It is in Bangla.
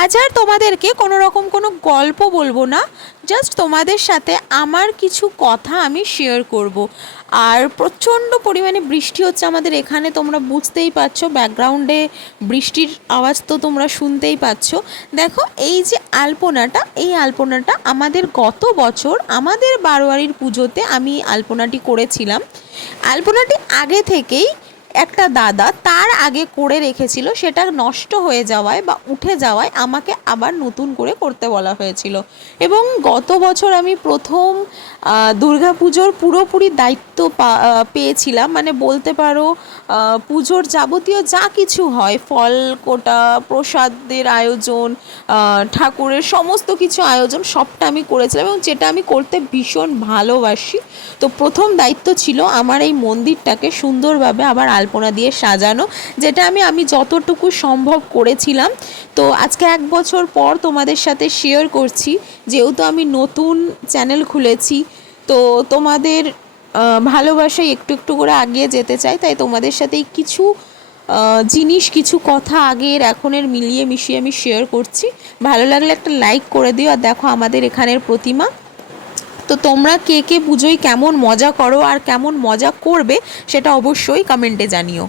আজ আর তোমাদেরকে কোনো রকম কোনো গল্প বলবো না, জাস্ট তোমাদের সাথে আমার কিছু কথা আমি শেয়ার করব। আর প্রচণ্ড পরিমাণে বৃষ্টি হচ্ছে আমাদের এখানে, তোমরা বুঝতেই পারছো, ব্যাকগ্রাউন্ডে বৃষ্টির আওয়াজ তো তোমরা শুনতেই পাচ্ছ। দেখো এই যে আলপনাটা, এই আলপনাটা আমাদের গত বছর আমাদের বারোয়ারির পুজোতে আমি আলপনাটি করেছিলাম। আলপনাটি আগে থেকেই একটা দাদা তার আগে করে রেখেছিল, সেটা নষ্ট হয়ে যাওয়ায় বা উঠে যাওয়ায় আমাকে আবার নতুন করে করতে বলা হয়েছিল। এবং গত বছর আমি প্রথম দুর্গাপুজোর পুরোপুরি দায়িত্ব পেয়েছিলাম, মানে বলতে পারো পুজোর যাবতীয় যা কিছু হয়, ফল কোটা, প্রসাদের আয়োজন, ঠাকুরের সমস্ত কিছু আয়োজন সবটা আমি করেছিলাম এবং যেটা আমি করতে ভীষণ ভালোবাসি। তো প্রথম দায়িত্ব ছিল আমার এই মন্দিরটাকে সুন্দরভাবে আবার আলপনা দিয়ে সাজানো, যেটা আমি যতটুকু সম্ভব করেছিলাম। তো আজকে 1 বছর পর তোমাদের সাথে শেয়ার করছি, যেহেতু আমি নতুন চ্যানেল খুলেছি, তো তোমাদের ভালোবাসায় একটু একটু করে এগিয়ে যেতে চাই, তাই তোমাদের সাথে কিছু জিনিস, কিছু কথা আগের এখনের মিলিয়ে মিশিয়ে আমি শেয়ার করছি। ভালো লাগলে একটা লাইক করে দিও। আর দেখো আমাদের এখানের প্রতিমা। তো তোমরা কে কে পুজোয় কেমন মজা করো আর কেমন মজা করবে সেটা অবশ্যই কমেন্টে জানিও।